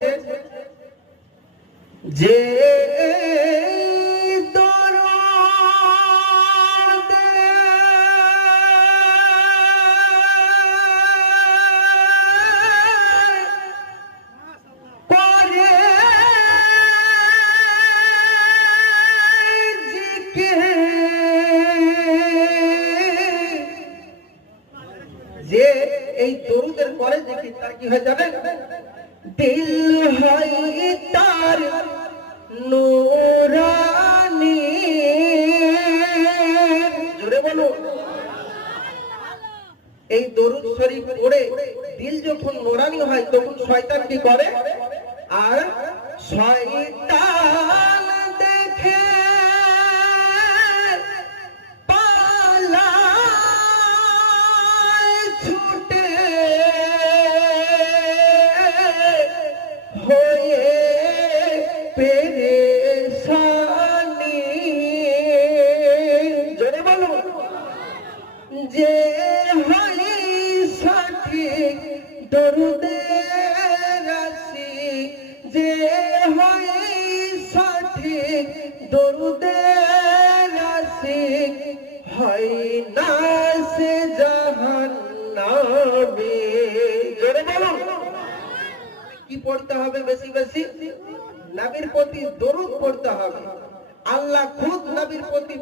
যে যে এই দরুদের করে দেখি তার কি হয় জানেন? দিল হয় তার নূরানি। জোরে বলো। এই দরুদ শরীফ পড়ে দিল যখন নূরানি হয় তখন শয়তান কি করে? আর শয়তান দেখে পালায় ছুটে হয়ে পেরেশানি। জোরে বলো। যে হয় সঠিক দরুদের রাশি, যে হয় সঠিক দরুদের রাশি, হয় না সে জাহান্নামী। জোরে বলো। কি পড়তে হবে? বেশি বেশি নবীর প্রতি দরুদ পড়তে হবে। আল্লাহ খুদ নবীর প্রতি